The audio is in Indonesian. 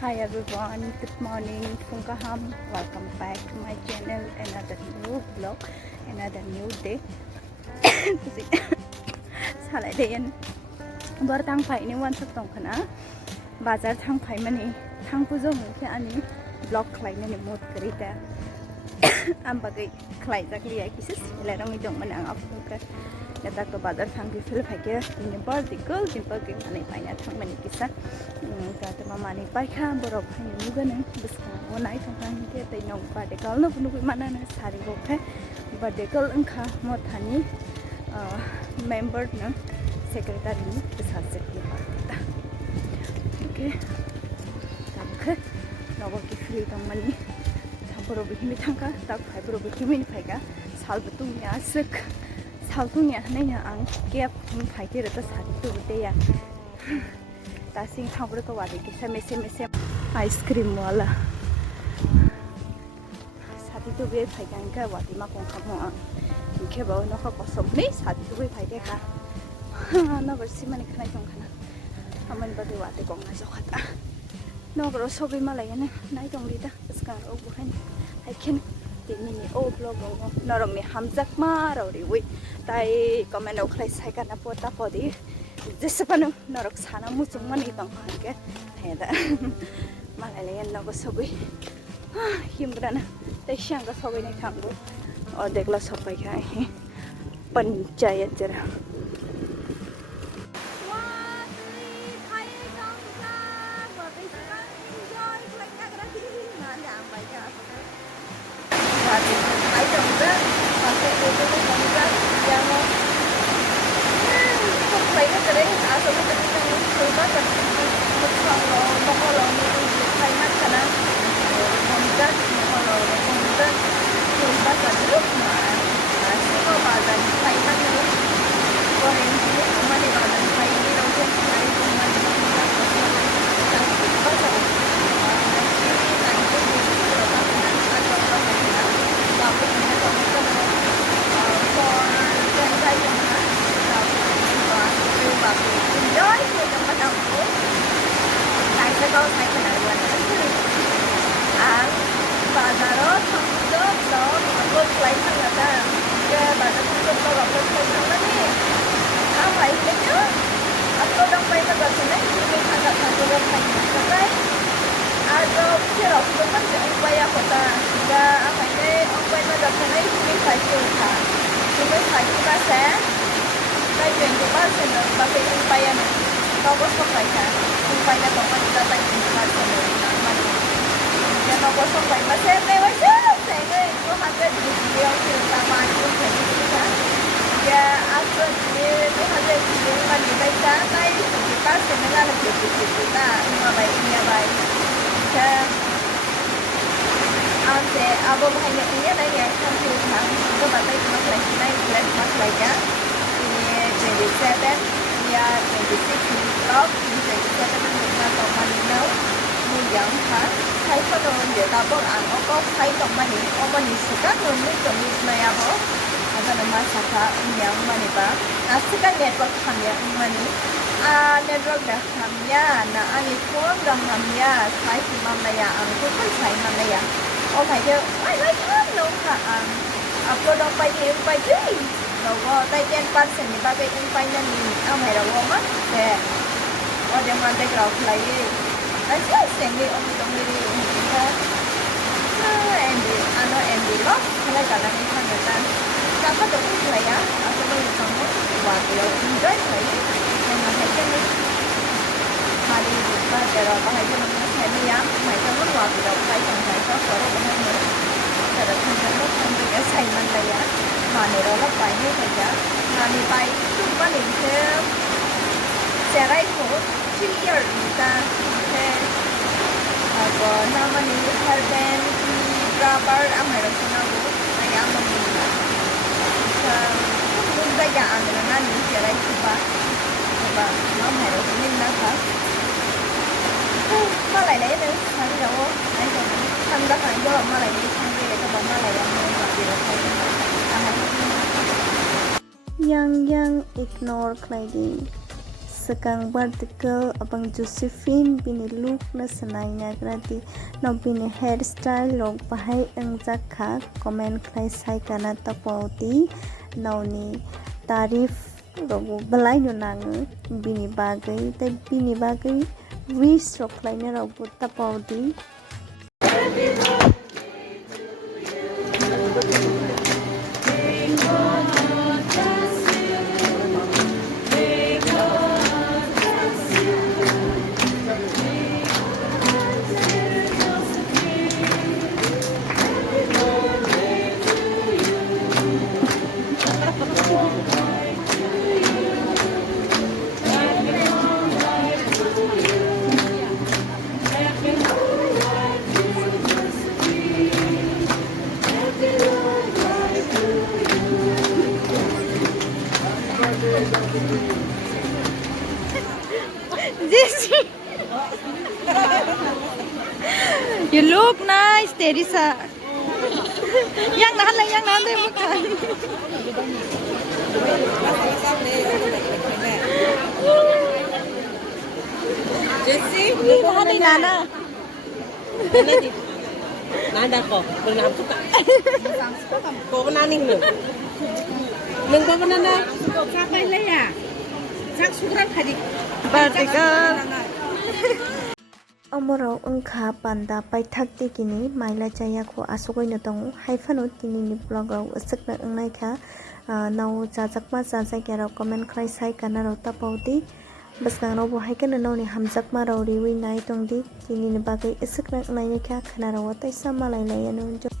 Hi everyone, good morning, Funkaham. Welcome back to my channel. Another new vlog, another new day. Salai dayan. Bar tang pai ni wan sak tong kana. Bazar tang pai mani. Tang pujo ke ani vlog klai ni mood kerita. Am bagai klai jak liya kisis. Lerong idong manang apung ke. Neta ke bazar tang di fil pai ke. Ini bar di girl di bagai mani pai na tang mani kisah. Kata mama ni pai kan borok pai ni muga neng beska onai tong kan ke tai nong pa de kal no punu mana na sari bo ke ba de kal engka mo thani member na secretary ni besar sekli pa ta oke tam ke nobo ki free tong mani boro bihimi thangka tak pai boro bihimi ni pai ga sal betung ya sek sal tung ya nei ya ang ke pai ke ra ta sari tu de ya tasing thabre ko wadi ke mese ice cream wala sati to be phai kan ka wadi ma kong khamo a ke ba no kha kosom ni sati to be phai ke ka na bersi mane khana jong khana aman ba de wadi kong na sokhata no gro so be ma lai ne nai jong li da ska o bu khan hai ken ti mini o blog go no rong ni hamjak ma ro ri wi tai comment o khlai sai kana pota podi Josephine norok sana mucung mani tong ke heda malalayan no sobi himbrana te syang ga sobi ni thambo o dekla sobai ka he panchayat jara network dah hamya na ani phone dong hamya sai ki mam na ya ang ko kan sai mam na ya o phải chứ ai kan lo ka upload dong pai ni pai ji lo go tai chen pan sen ni ba cái pai na ni ang hai lo ma de o de man de grau khai ai sai sen ni o dong ni ka endi ano endi lo khala ka da ni kan da ka pa to khai ya aku mau kamu buat lo enjoy khai mà thấy cái mà đi ba giờ rồi có thấy cho mình thấy đi á mày trong lúc ngọt thì đâu tay còn phải có phở đâu hơn nữa giờ được không trong lúc không được xài mình đây á mà này đó lắp bài như vậy á mà đi bay chung có liền thêm xe ray của cheer người ta thế có năm anh đi hair band rubber ăn này được không nào này ăn mình không bây giờ ăn được ăn những xe ray của ba nó này được ninh đó hả má lại đấy nữa sao đi đâu đấy rồi thằng đó phải vô má lại đi thằng kia cho bọn má lại làm gì đâu thấy yang ignore cladding sekang vertical abang Josephine bini look na sanay na grati no bini hairstyle log pahai ang zakha comment klai sai kana tapauti no ni tarif rogo balai no nang bini bagai te bini bagai wish rok klai na rogo tapauti Jesse, you look nice, Teresa. Yang nahan lang, yang nahan tayo bukan. Jesse, Nahan ni Nana. nada ko, bernaam suka. Kau naning mo. Neng pa na. Sakay laya. Sak surat hadik. Vertical. Amoro ungkha panda paithakti kini maila jaya ko asugoi na tongo haifano kini ni blog ro asakna angnai kha nau jajakma jajai kera comment krai sai kana ro tapauti basang ro bo haikana no ni hamjakma ro riwi nai tongdi kini ni bagai asakna angnai kha khana ro tai sama lai lai anu